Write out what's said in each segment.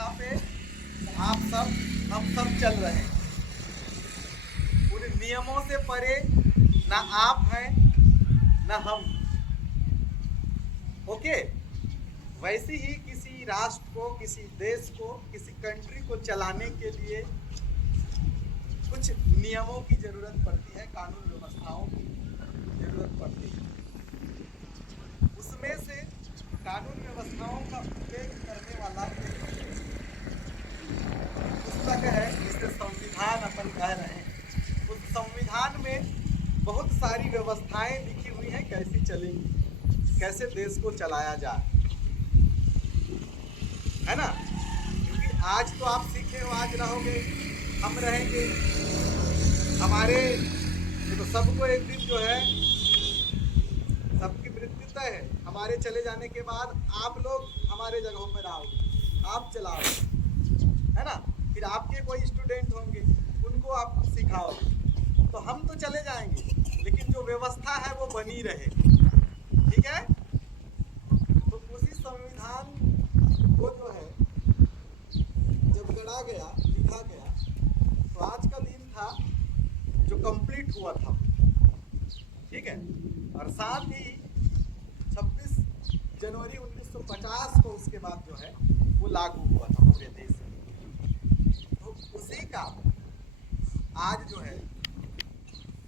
व्यवस्था पे हम सब चल रहे हैं। उन नियमों से परे ना आप हैं ना हम। ओके, वैसे ही किसी राष्ट्र को, किसी देश को, किसी कंट्री को चलाने के लिए कुछ नियमों की जरूरत पड़ती है, कानून व्यवस्थाओं की जरूरत पड़ती है। उसमें से कानून व्यवस्थाओं का उल्लेख करने वाला पुस्तक है जिसे संविधान अपन कह रहे हैं। उस संविधान में बहुत सारी व्यवस्थाएं लिखी हुई हैं, कैसी चलेंगी, कैसे देश को चलाया जाए, है ना। क्योंकि आज तो आप सीखे हो, आज रहोगे, हम रहेंगे, हमारे तो सबको एक दिन जो है सबकी मृत्यु तय है। हमारे चले जाने के बाद आप लोग हमारे जगहों पर आओगे, आप चलाओगे, है ना। फिर आपके कोई स्टूडेंट होंगे, उनको आप सिखाओगे। तो हम तो चले जाएंगे, लेकिन जो व्यवस्था है वो बनी रहेगी, ठीक है। तो उसी संविधान को जो है जब गढ़ा गया, लिखा गया, तो आज का दिन था जो कंप्लीट हुआ था, ठीक है। और साथ ही 26 जनवरी 1950 को उसके बाद जो है वो लागू हुआ था पूरे देश में। तो उसी का आज जो है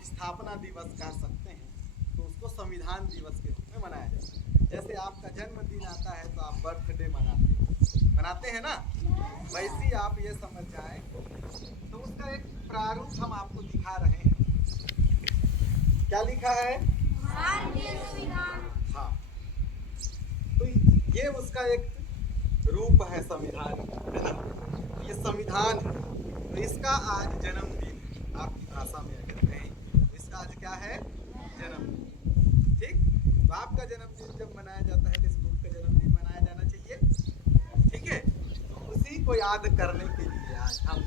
स्थापना दिवस कह सकते हैं, तो उसको संविधान दिवस के रूप में मनाया जाता है। जैसे आपका जन्मदिन आता है तो आप बर्थडे मनाते हैं ना, वैसे ही आप ये समझ जाएं। तो उसका एक प्रारूप हम आपको दिखा रहे हैं। क्या लिखा है? हाँ, तो ये उसका एक रूप है संविधान, है ना। ये संविधान है, तो इसका आज जन्मदिन है। आपकी भाषा में अगर कहें तो इसका आज क्या है? जन्मदिन, ठीक। तो आपका जन्मदिन जब मनाया जाता है तो इस बुक का जन्मदिन मनाया जाना चाहिए, ठीक है। तो उसी को याद करने के लिए आज हम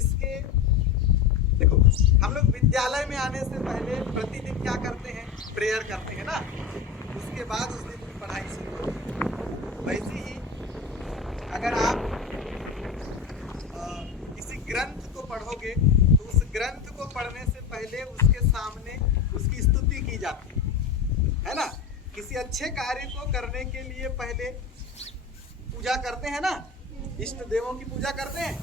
इसके, देखो, हम लोग विद्यालय में आने से पहले प्रतिदिन क्या करते हैं? प्रेयर करते हैं ना। उसके बाद उस दिन की पढ़ाई शुरू होती है। वैसे ही अगर आप किसी ग्रंथ को पढ़ोगे तो उस ग्रंथ को पढ़ने से पहले उसके सामने उसकी स्तुति की जाती है ना। किसी अच्छे कार्य को करने के लिए पहले पूजा करते हैं ना, इष्ट देवों की पूजा करते हैं।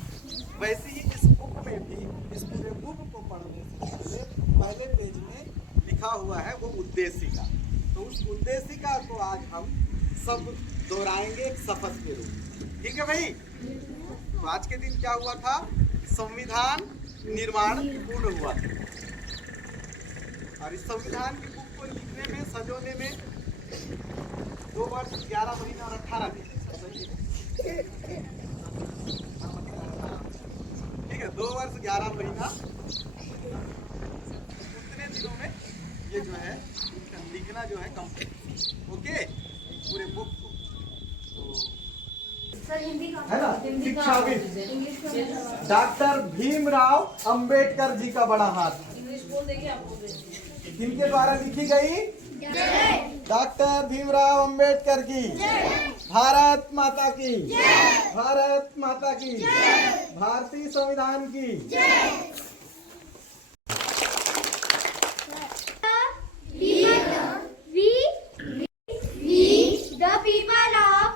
वैसे ही इस बुक में भी, इस पूरे बुक को पढ़ने से पहले पेज में लिखा हुआ है वो उद्देशिका। तो उस उद्देशिका को आज हम सब दोहराएंगे एक शपथ के रूप, ठीक है भाई। तो आज के दिन क्या हुआ था? संविधान निर्माण पूर्ण हुआ था। और इस संविधान की बुक को लिखने में, सजोने में 2 वर्ष 11 महीना और 18 दिन, ठीक है, 2 वर्ष 11 महीना, उतने दिनों में ये जो है लिखना जो है कंप्लीट, ओके, पूरे बुक को। सर हिंदी का है ना, शिक्षाविद डॉक्टर भीमराव अंबेडकर जी का बड़ा हाथ है। इंग्लिश बोल देंगे, आप बोल देंगे। किनके द्वारा लिखी गई? डॉक्टर भीमराव अंबेडकर की। भारत माता की, भारत माता की, भारतीय संविधान की। The people of